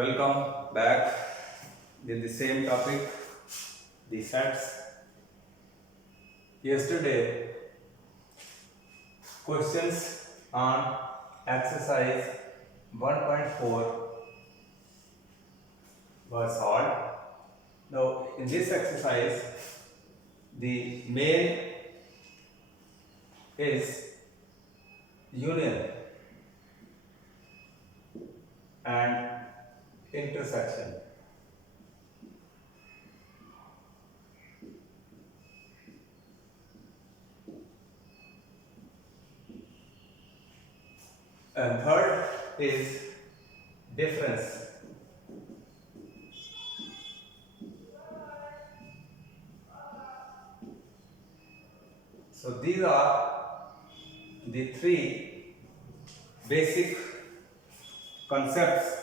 Welcome back with the same topic, the sets. Yesterday, questions on exercise 1.4 were solved. Now, in this exercise, the main is union and intersection. And third is difference. So these are the three basic concepts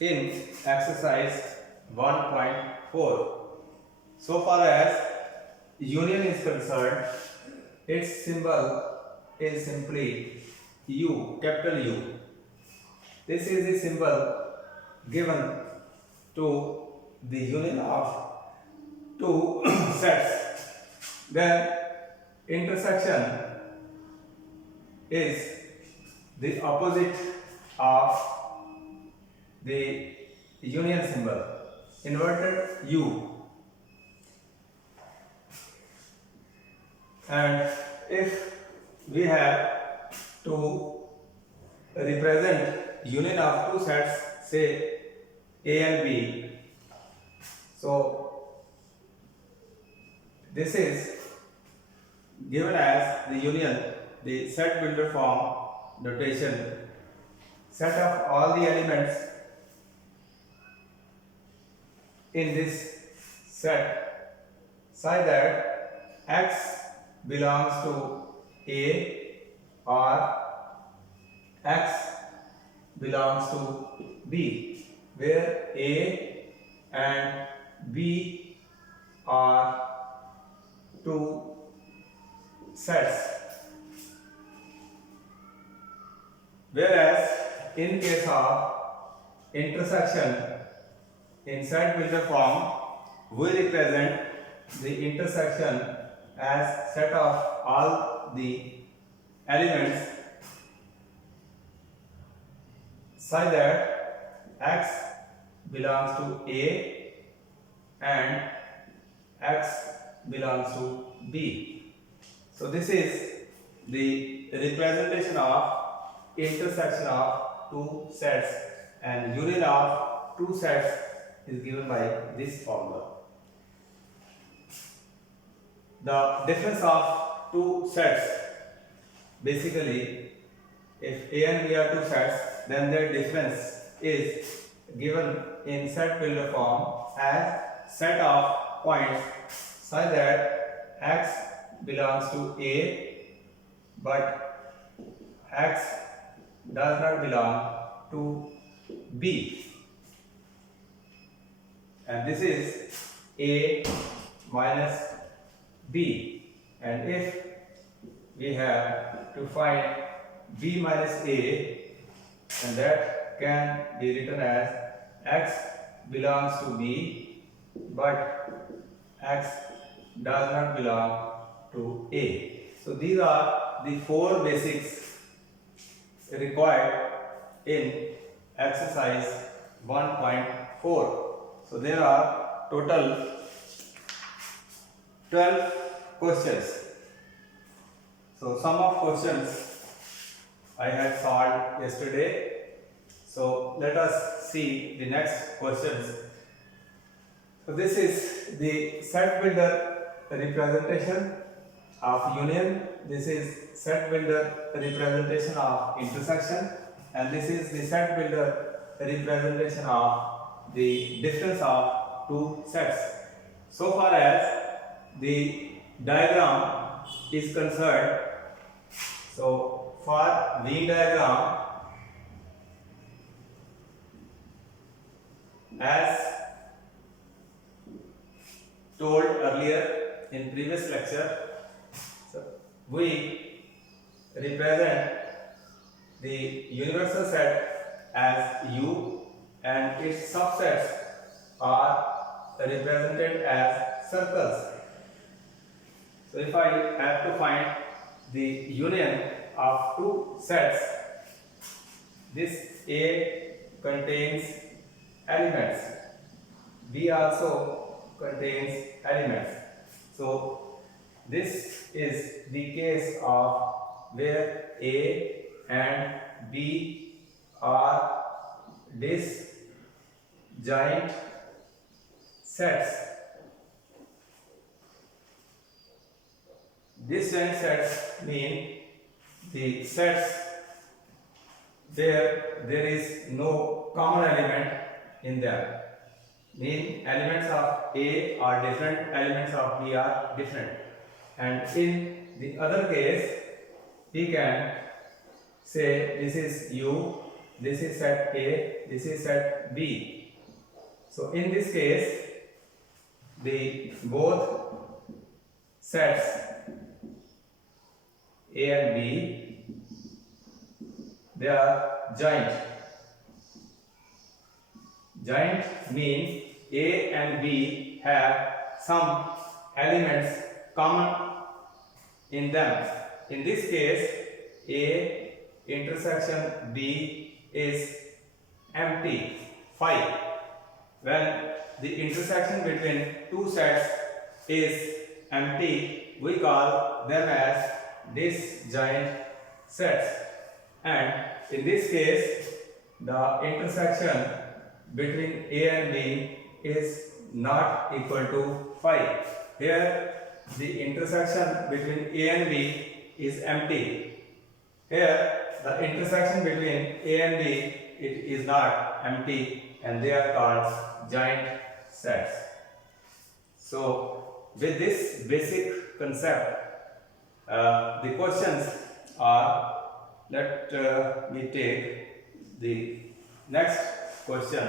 in exercise 1.4. So far as union is concerned, its symbol is simply U, capital U. This is the symbol given to the union of two sets. Then intersection is the opposite of the union symbol, inverted U. And if we have to represent union of two sets, say A and B, so this is given as the union, the set builder form notation, set of all the elements in this set such that X belongs to A or X belongs to B, where A and B are two sets. Whereas in case of intersection, in set builder form, we represent the intersection as set of all the elements such that X belongs to A and X belongs to B. So this is the representation of intersection of two sets, and union of two sets is given by this formula. The difference of two sets, basically if A and B are two sets, then their difference is given in set builder form as set of points such that X belongs to A but X does not belong to B, and this is A minus B. And if we have to find B minus A, and that can be written as X belongs to B but X does not belong to A. So these are the four basics required in exercise 1.4. So there are total 12 questions. So sum of questions I had solved yesterday. So let us see the next questions. So this is the set builder representation of union, this is set builder representation of intersection, and this is the set builder representation of the difference of two sets. So far as the diagram is concerned, so for Venn diagram, as told earlier in previous lecture, so we represent the universal set as U and its subsets are represented as circles. So if I have to find the union of two sets, this A contains elements, B also contains elements. So this is the case of where A and B are disjoint sets. Disjoint sets mean the sets where there is no common element in them. Mean elements of A are different, elements of B are different. And in the other case, we can say this is U, this is set A, this is set B. So in this case, the both sets A and B, they are joint. Joint means A and B have some elements common in them. In this case, A intersection B is empty, phi. When the intersection between two sets is empty, we call them as disjoint sets. And in this case, the intersection between A and B is not equal to phi. Here, the intersection between A and B is empty. Here, the intersection between A and B, it is not empty, and they are called joint sets. So, with this basic concept, the questions are, let me take the next question.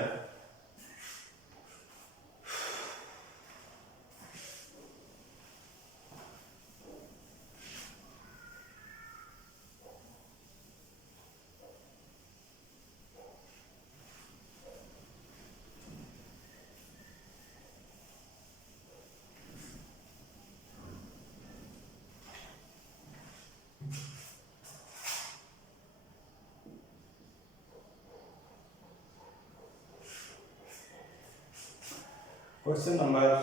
Question number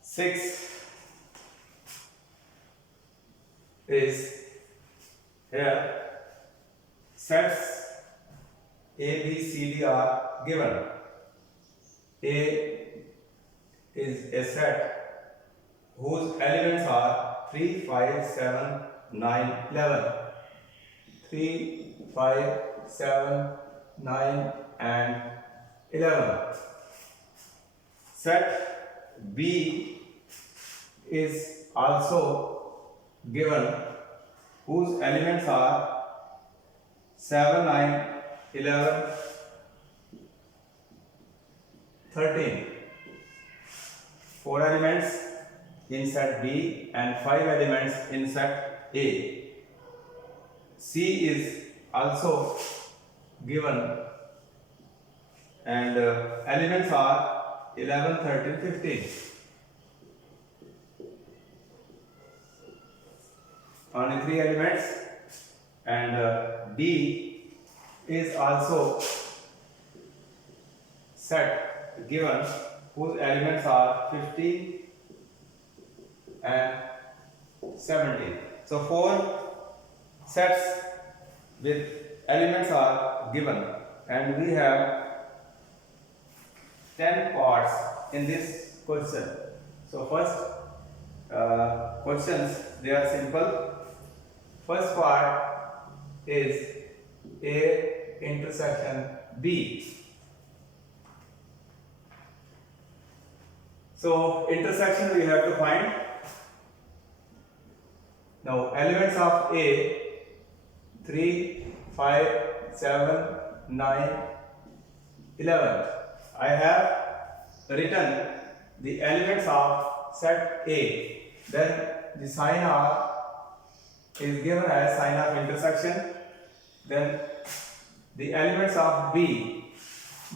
6 is here. Sets A, B, C, D are given. A is a set whose elements are 3, 5, 7, 9, 11. 3, 5, 7, 9 and 11. Set B is also given whose elements are 7, 9, 11, 13. 4 elements in set B and 5 elements in set A. C is also given and elements are 11, 13, 15. Only 3 elements, and D is also set given whose elements are 15 and 17. So 4 sets with elements are given, and we have 10 parts in this question. So first questions, they are simple. First part is A intersection B. So intersection we have to find. Now elements of A 3, 5, 7, 9, 11. I have written the elements of set A. Then the sign R is given as sign of intersection. Then the elements of B,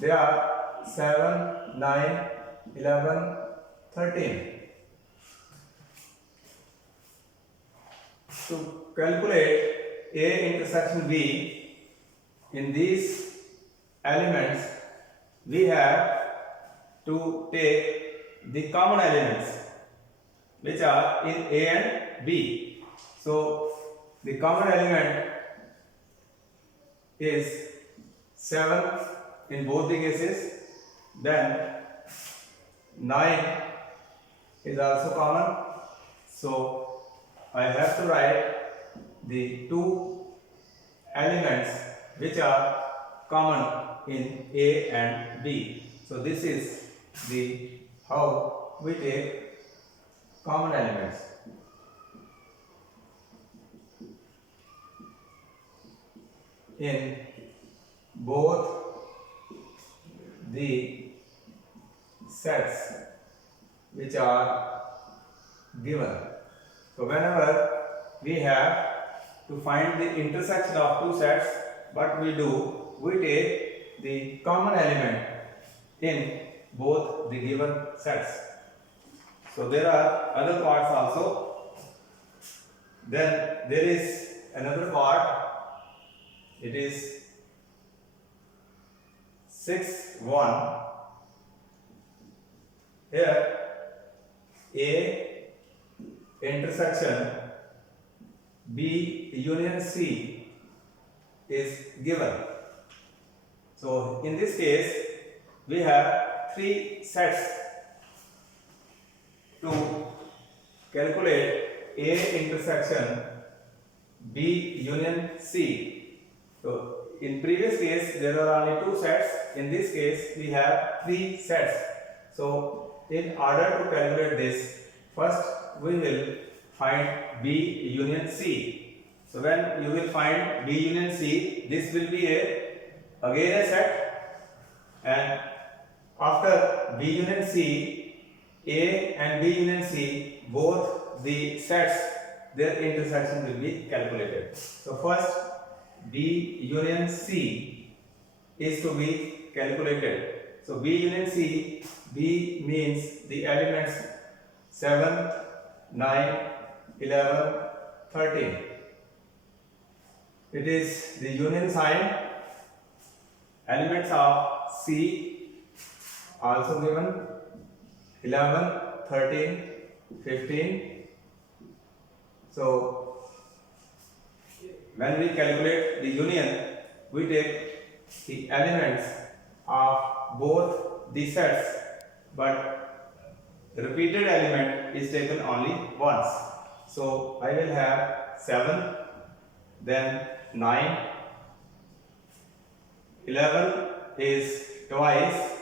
they are 7, 9, 11, 13. To calculate A intersection B in these elements, we have to take the common elements which are in A and B. So the common element is 7 in both the cases, then 9 is also common. So I have to write the two elements which are common in A and B. So this is the how we take common elements. In both the sets which are given. So whenever we have to find the intersection of two sets, what we do, we take the common element in both the given sets. So there are other parts also. Then there is another part. It is 6, 1. Here A intersection B union C is given. So in this case we have three sets to calculate A intersection B union C. So in previous case there are only two sets. In this case we have three sets. So in order to calculate this, first we will find B union C. So when you will find B union C, this will be again a set, and after B union C, A and B union C, both the sets, their intersection will be calculated. So first B union C is to be calculated. So B union C, B means the elements 7, 9, 11, 13. It is the union sign. Elements of C also given 11, 13, 15. So when we calculate the union, we take the elements of both the sets, but the repeated element is taken only once. So I will have 7, then 9, 11 is twice,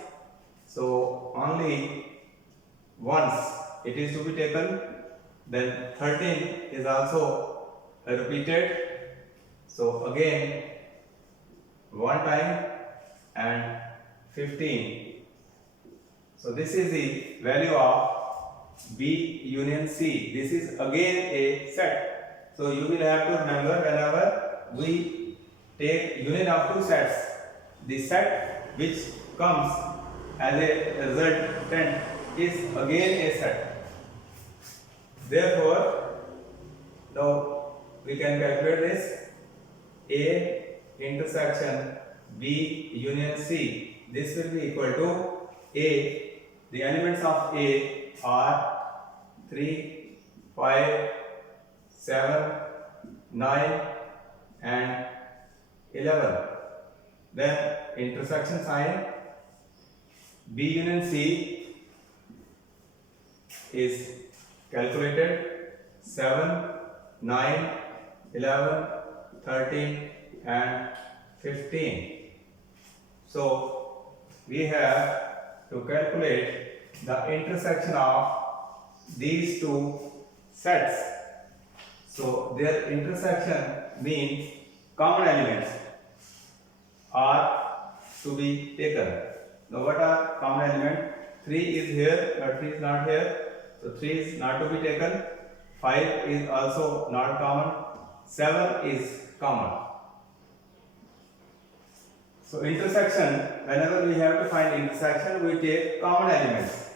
so only once it is to be taken. Then 13 is also repeated, so again one time, and 15. So this is the value of B union C. This is again a set. So you will have to remember, whenever we take union of two sets, the set which comes as a resultant is again a set. Therefore, now we can calculate this. A intersection B union C. This will be equal to A. The elements of A are 3, 5, 7, 9 and 11. Then intersection sign B union C is calculated. 7, 9, 11, 13 and 15. So we have to calculate the intersection of these two sets. So their intersection means common elements are to be taken. Now what are common elements? 3 is here, but 3 is not here. So 3 is not to be taken. 5 is also not common. 7 is common. So intersection, whenever we have to find intersection, we take common elements.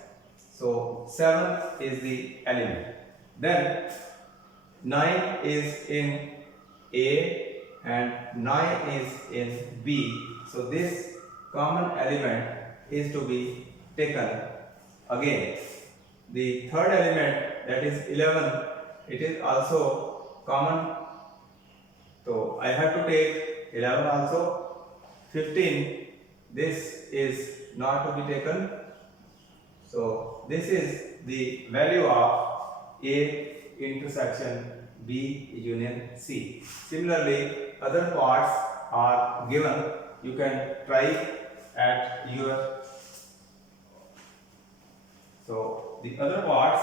So 7 is the element. Then 9 is in A and 9 is in B. So this common element is to be taken again. The third element, that is 11, it is also common. So I have to take 11 also. 15, this is not to be taken. So this is the value of A intersection B union C. Similarly, other parts are given. You can try at your. So the other parts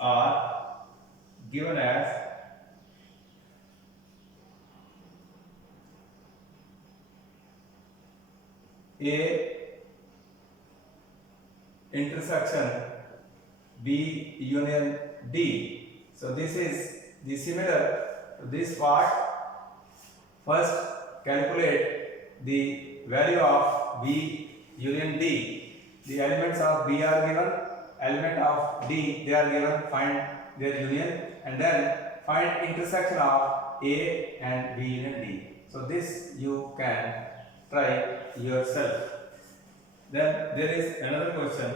are given as A intersection B union D. So this is the similar to this part. First calculate the value of B union D. The elements of B are given, element of D they are given, find their union, and then find intersection of A and B union D. So this you can try yourself. Then there is another question.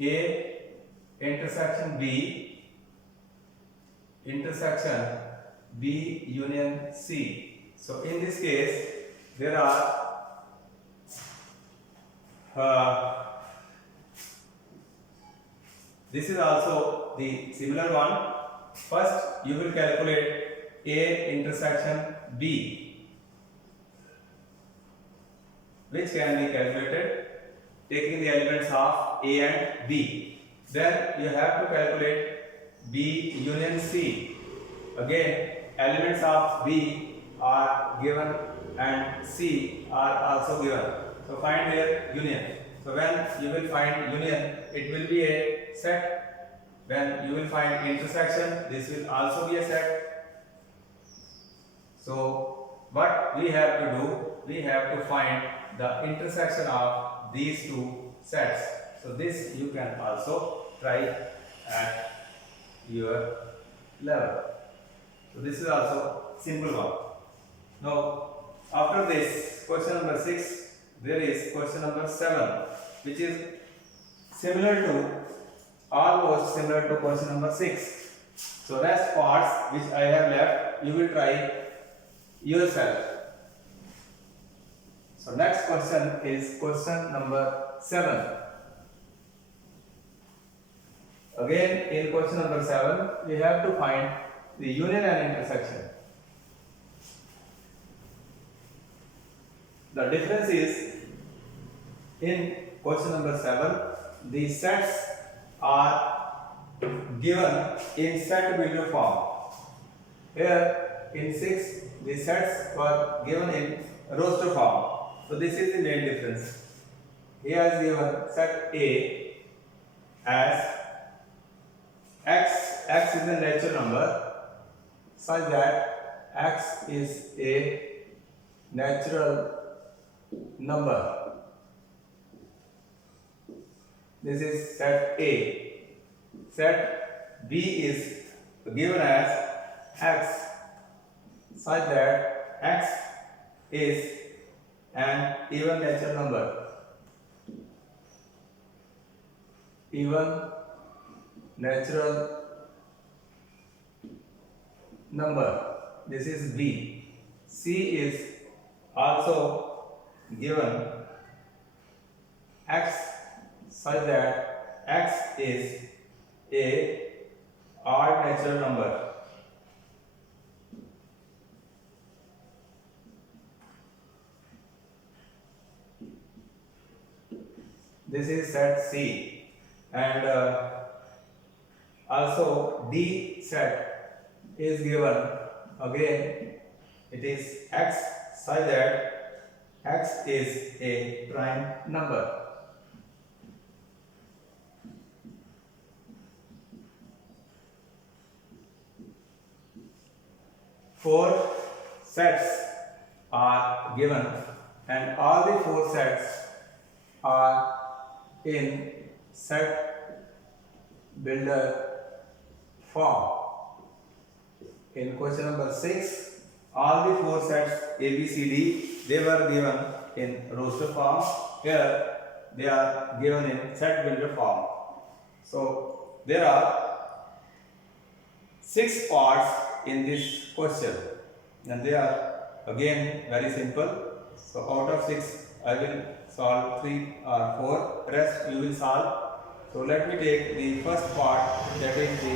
A intersection B intersection B union C. So in this case there are this is also the similar one. First you will calculate A intersection B, which can be calculated taking the elements of A and B. Then you have to calculate B union C. Again, elements of B are given and C are also given. So find their union. So when you will find union, it will be a set. When you will find intersection, this will also be a set. So what we have to do, we have to find the intersection of these two sets. So this you can also try at your level. So this is also simple one. Now after this question number 6, there is question number 7, which is similar to, almost similar to question number 6. So rest parts which I have left, you will try yourself. So next question is question number 7. Again in question number 7, we have to find the union and intersection. The difference is, in question number 7, the sets are given in set builder form. Here in 6, the sets were given in roster form. So this is the main difference. He has given set A as x is a natural number such that x is a natural number. This is set A. Set B is given as x such that x is an even natural number. Even natural number. This is B. C is also given x such that x is a odd natural number. This is set C, and also D set is given. Again, it is x such that x is a prime number. sets are given and all the 4 sets are in set builder form. In question number 6, all the 4 sets A, B, C, D, they were given in roster form. Here they are given in set builder form. So there are 6 parts in this question and they are again very simple. So out of 6 I will solve 3 or 4, rest you will solve. So let me take the first part, that is the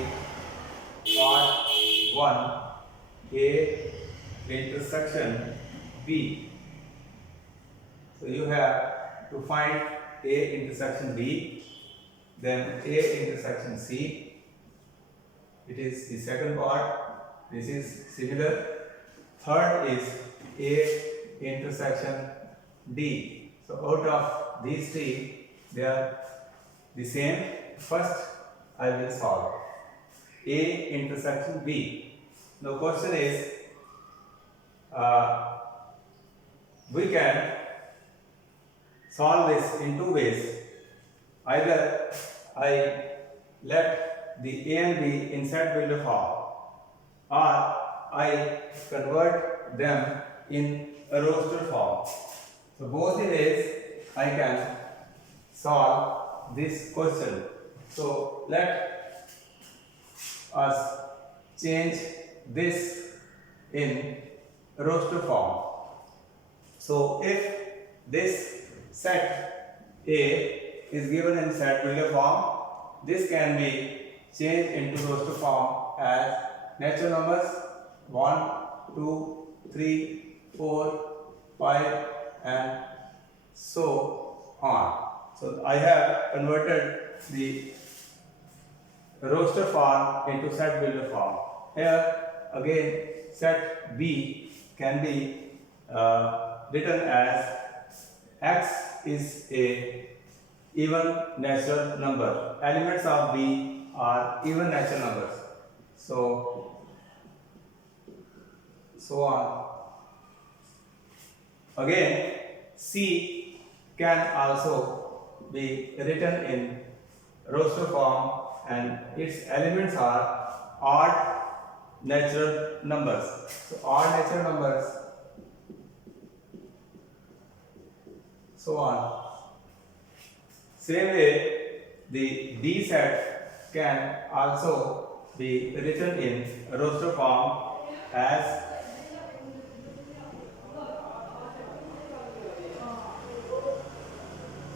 part 1, A intersection B. So you have to find A intersection B, then A intersection C. It is the second part. This is similar. Third is A intersection D. So out of these 3, they are the same. First I will solve A intersection B. Now question is, we can solve this in 2 ways. Either I let the A and B in set builder form, or I convert them in a roster form. So both the ways I can solve this question. So let us change this in roster form. So if this set A is given in set builder form, this can be changed into roster form as natural numbers 1, 2, 3, 4, 5 and so on. So I have converted the roster form into set builder form. Here again set B can be written as X is a even natural number. Elements of B are even natural numbers. So on. Again, C can also be written in roster form and its elements are odd natural numbers. So odd natural numbers, so on. Same way, the D set can also be written in roster form as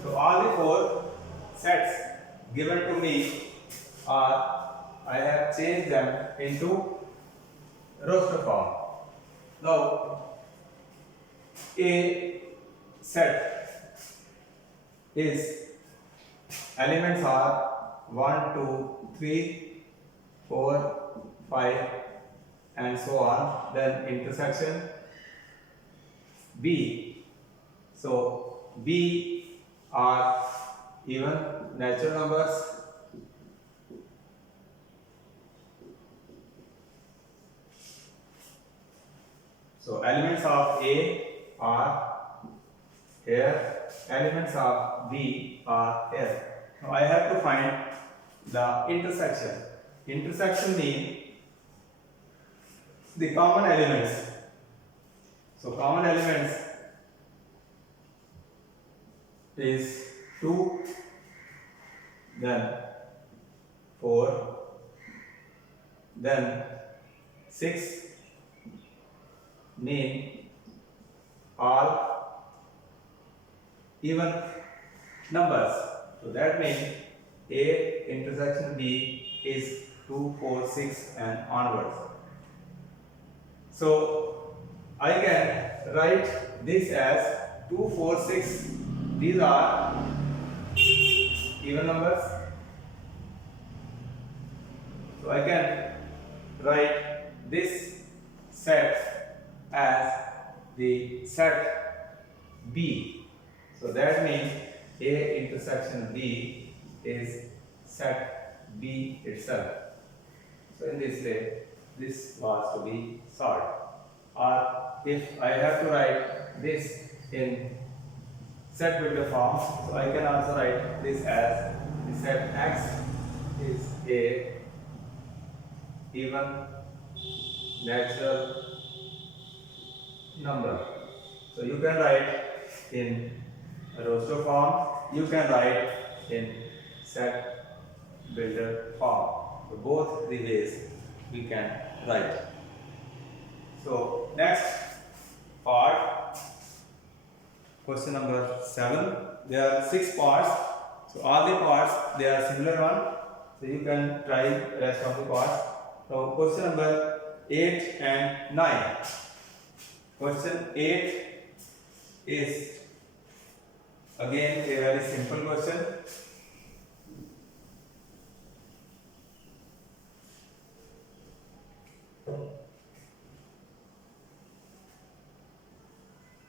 so all the 4 sets given to me are, I have changed them into roster form. Now A set is elements are 1, 2, 3, 4, 5 and so on. Then intersection B. So B are even natural numbers. So elements of A are here, elements of B are here. Now I have to find the intersection. Intersection means the common elements. So common elements is 2, then 4, then 6, mean all even numbers. So that means A intersection B is 2, 4, 6 and onwards. So I can write this as 2, 4, 6. These are even numbers. So I can write this set as the set B. So that means A intersection B is set B itself. So in this way, this was to be solved. Or if I have to write this in set builder form, so I can also write this as the set X is a even natural number. So you can write in a roster form, you can write in set builder form. So both the ways we can write. So next part, question number 7. There are 6 parts. So all the parts they are similar one. So you can try rest of the parts. So question number 8 and 9. Question 8 is again a very simple question.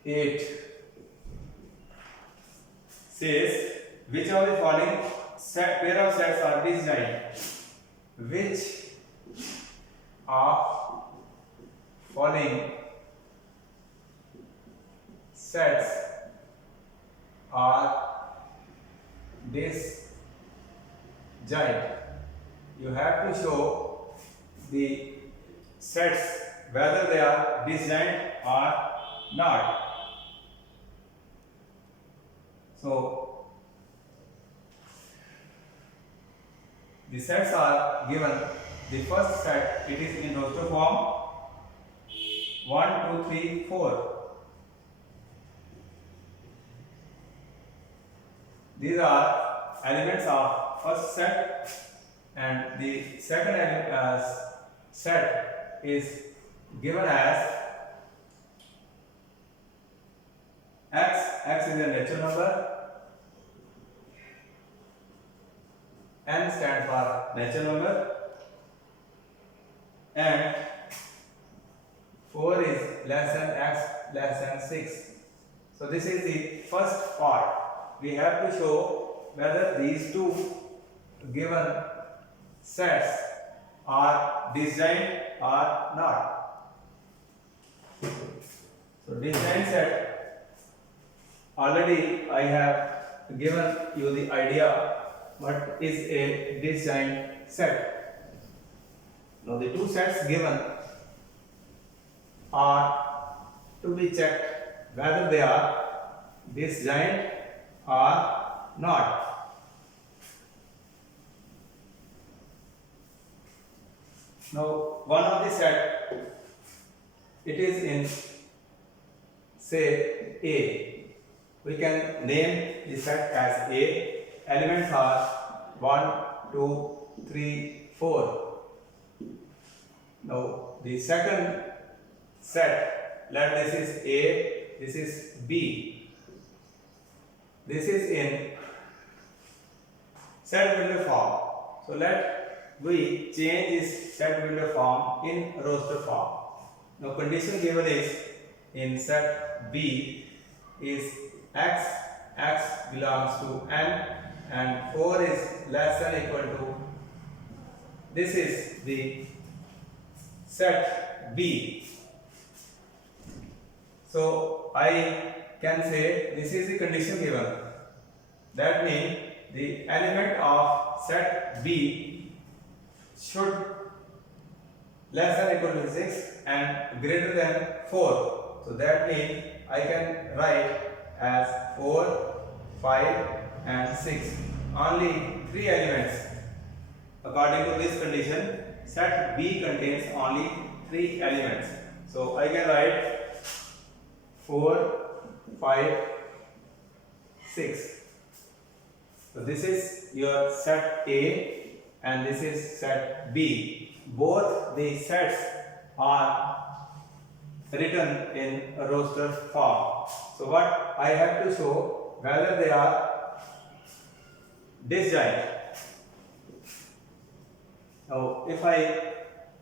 It says which of the following pair of sets are disjoint? Which of following sets are disjoint? You have to show the sets whether they are disjoint or not. So the sets are given. The first set, it is in roster form 1, 2, 3, 4. These are elements of first set, and the second set is given as X. X is a natural number. N stands for natural number, and 4 is less than X, less than 6. So this is the first part. We have to show whether these two given sets are disjoint or not. So disjoint set, already I have given you the idea what is a disjoint set. Now the two sets given are to be checked whether they are disjoint or not. Now one of the set, it is in say A. We can name the set as A. Elements are 1, 2, 3, 4. Now the second set, let this is A, this is B. This is in set builder form. So let we change this set builder form in roster form. Now condition given is in set B is X, X belongs to N, and 4 is less than or equal to, this is the set B. So I can say this is the condition given. That means the element of set B should less than or equal to 6 and greater than 4. So that means I can write as 4, 5 and 6. Only 3 elements. According to this condition, set B contains only 3 elements. So I can write 4, 5, 6. So this is your set A and this is set B. Both the sets are written in a roster form. So what I have to show whether they are disjoint. Now if I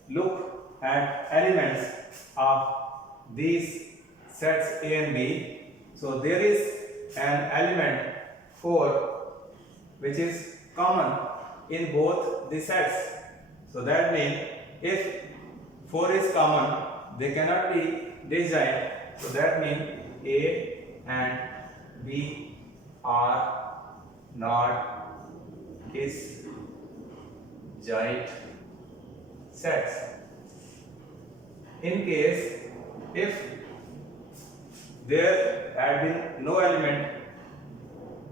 look at elements of these sets A and B, so there is an element 4 which is common in both the sets. So that means if 4 is common, they cannot be disjoint, so that means A and B are not disjoint sets. In case if there had been no element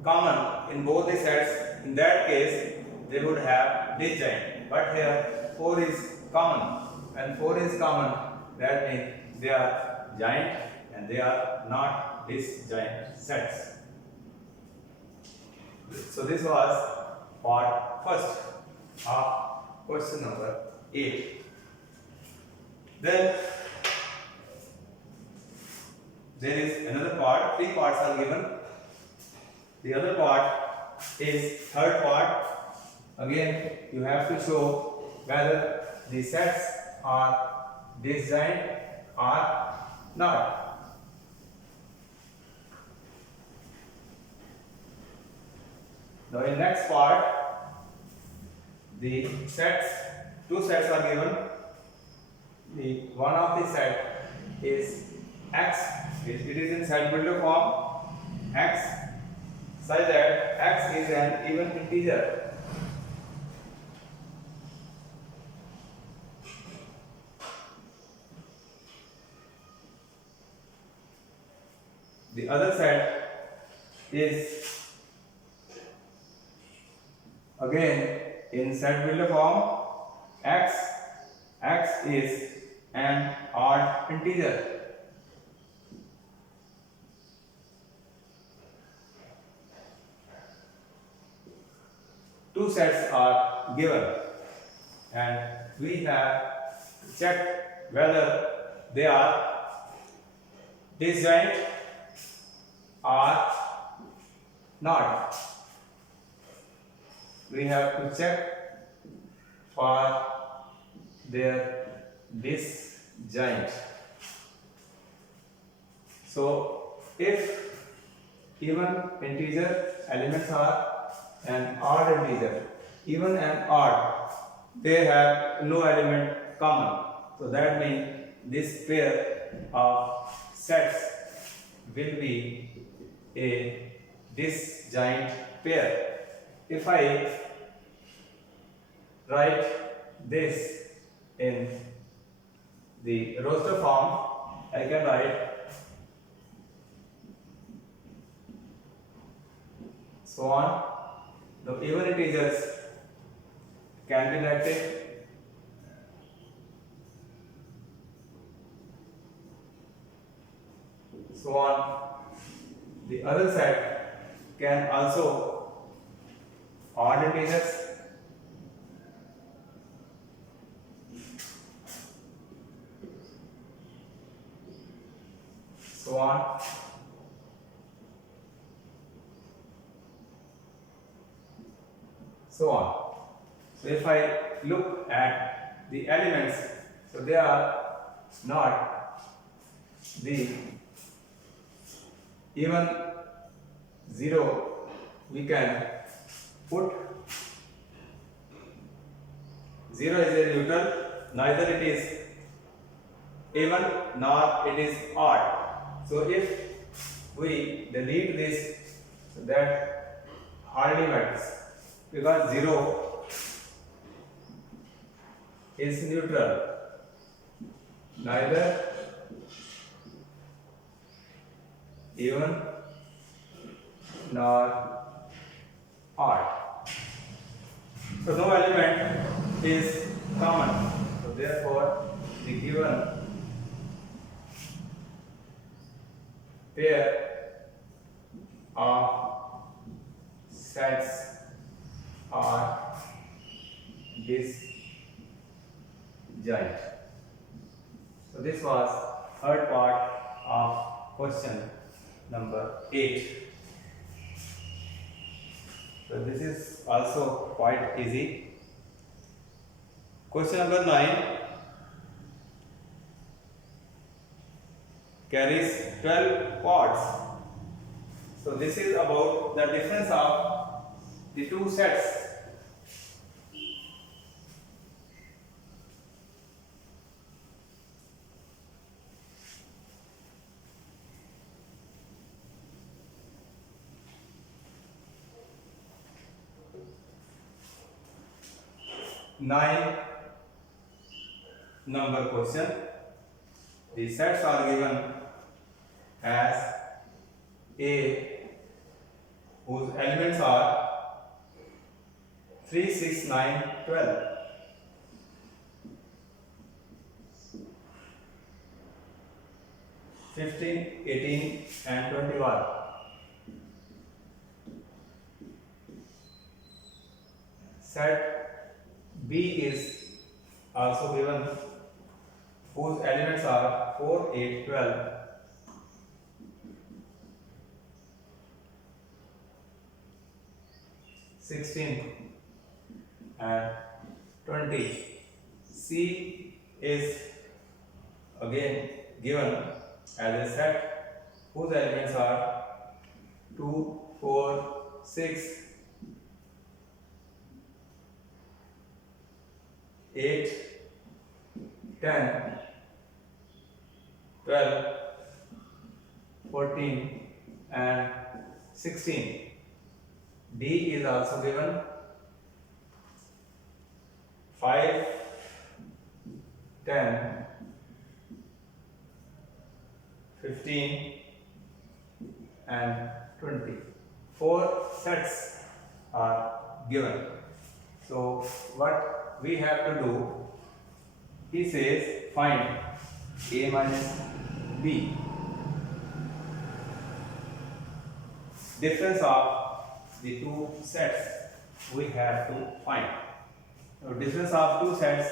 common in both the sets, in that case they would have disjoint. But here 4 is common, and 4 is common, that means they are joint and they are not disjoint sets. So this was part first of question number 8. Then there is another part, 3 parts are given. The other part is third part. Again, you have to show whether the sets are disjoint or not. Now in next part, the sets, 2 sets are given. The one of the set is x, it is in set builder form, x, such that x is an even integer. The other set is again in set builder form, x is an odd integer. Two sets are given and we have checked whether they are disjoint or not. We have to check for their disjoint. So if even integer elements are an odd integer, even and odd, they have no element common. So that means this pair of sets will be a disjoint pair. If I write this in the roster form, I can write so on. The even integers can be negative, so on. The other set can also odd integers, so on. So on. So if I look at the elements, so they are not the even 0, we can put 0 is a neutral, neither it is even nor it is odd. So if we delete this, so that hardly matters, because 0 is neutral, neither even nor odd. So no element is common. So therefore the given pair of sets are disjoint. So this was third part of question number 8. So this is also quite easy. Question number 9 carries 12 parts. So this is about the difference of the two sets. 9 number question. The sets are given as A, whose elements are 3, 6, 9, 12. 15, 18 and 21. Set B is also given, whose elements are 4, 8, 12. 16 and 20. C is again given as a set whose elements are 2, 4, 6, 8, 10, 12, 14 and 16. D is also given 5, 10, 15 and 20. 4 sets are given. So what we have to do, he says find A minus B. Difference of the two sets we have to find. Now, difference of two sets,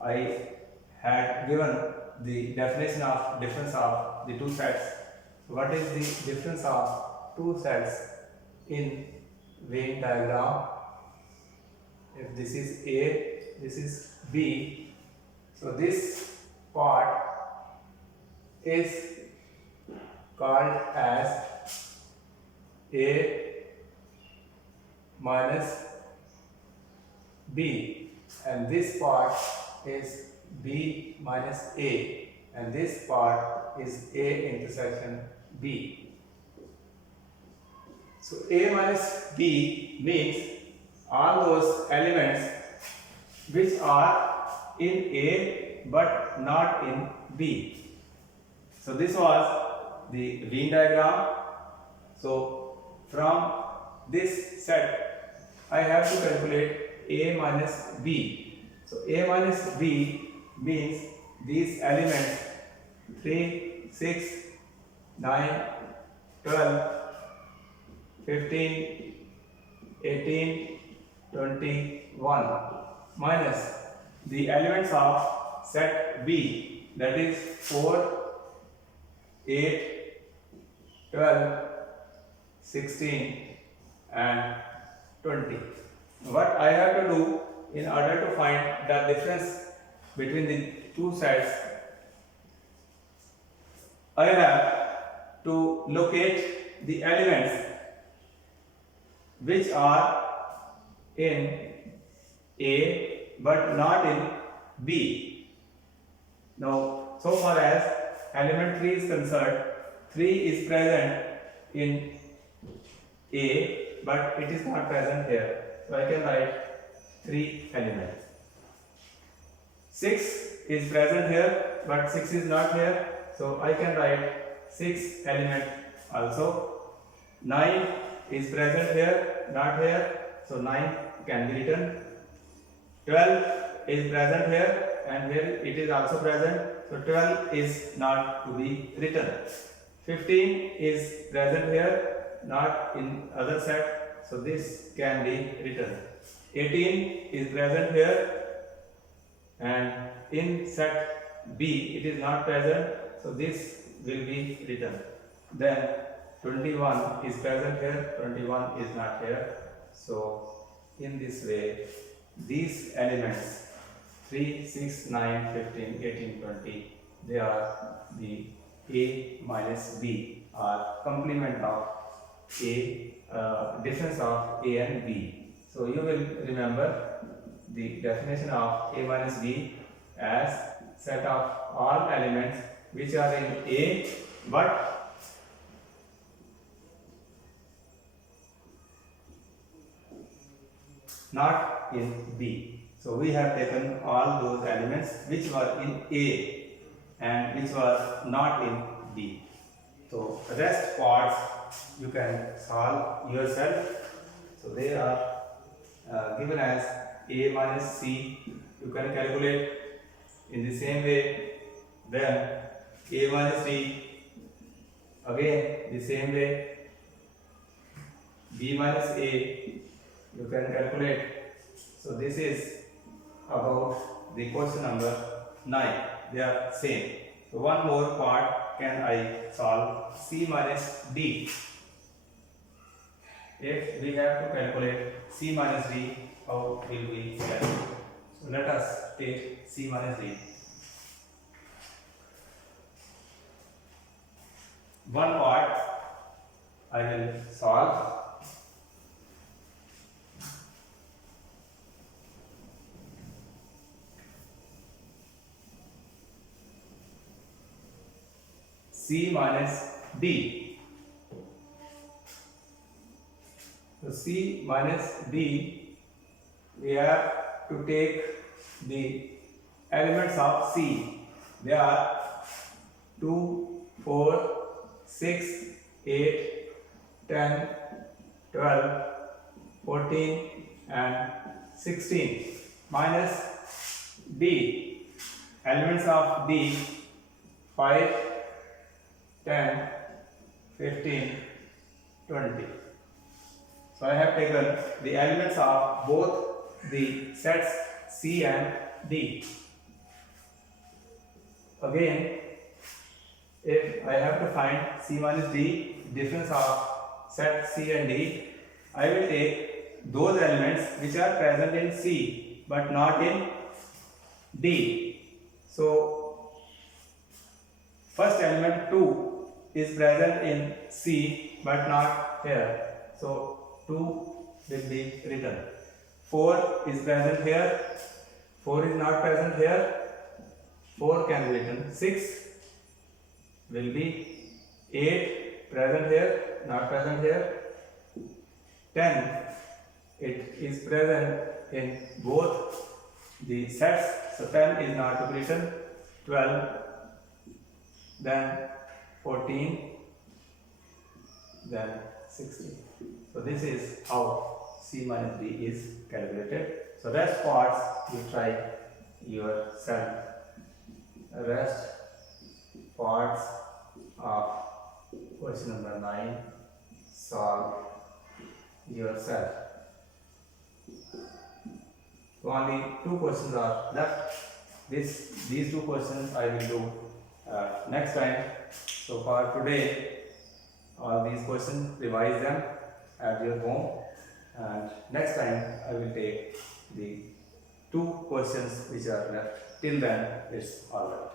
I had given the definition of difference of the two sets. So what is the difference of two sets in Venn diagram? If this is A, this is B, so this part is called as A minus B, and this part is B minus A, and this part is A intersection B. So A minus B means all those elements which are in A but not in B. So this was the Venn diagram. So from this set I have to calculate A minus B. So A minus B means these elements 3, 6, 9, 12, 15, 18, 21 minus the elements of set B, that is 4, 8, 12, 16 and 20. What I have to do in order to find the difference between the two sets, I have to locate the elements which are in A but not in B. Now, so far as element 3 is concerned, 3 is present in A but it is not present here. So I can write 3 elements. 6 is present here but 6 is not here. So I can write 6 element also. 9 is present here, not here. So 9 can be written. 12 is present here and here it is also present. So 12 is not to be written. 15 is present here, not in other set. So this can be written. 18 is present here and in set B it is not present. So this will be written. Then 21 is present here, 21 is not here. So in this way, these elements 3, 6, 9, 15, 18, 20, they are the A minus B, are complement of A, difference of A and B. So you will remember the definition of A minus B as set of all elements which are in A but not in B. So we have taken all those elements which were in A and which were not in B. So rest parts you can solve yourself. So they are given as A minus C. You can calculate in the same way. Then A minus D, again the same way. B minus A, you can calculate. So this is about the question number 9. They are same. So one more part can I solve. C minus D. If we have to calculate C minus D, how will we calculate? So let us take C minus D. One part I will solve. C minus D. So C minus D, we have to take the elements of C. They are 2, 4, 6, 8, 10, 12, 14 and 16 minus D. Elements of D 5, 10, 15, 20. So I have taken the elements of both the sets C and D. Again, if I have to find C minus D, difference of set C and D, I will take those elements which are present in C but not in D. So first element 2 is present in C but not here. So 2 will be written. 4 is present here. 4 is not present here. 4 can be written. 6 will be. 8 present here, not present here. 10, it is present in both the sets. So 10 is not to be written. 12, then 14, then 16. So this is how C minus D is calculated. So rest parts you try yourself. Rest parts of question number 9 solve yourself. So only 2 questions are left. These 2 questions I will do next time. So for today, all these questions, revise them at your home, and next time I will take the 2 questions which are left. Till then, it's alright.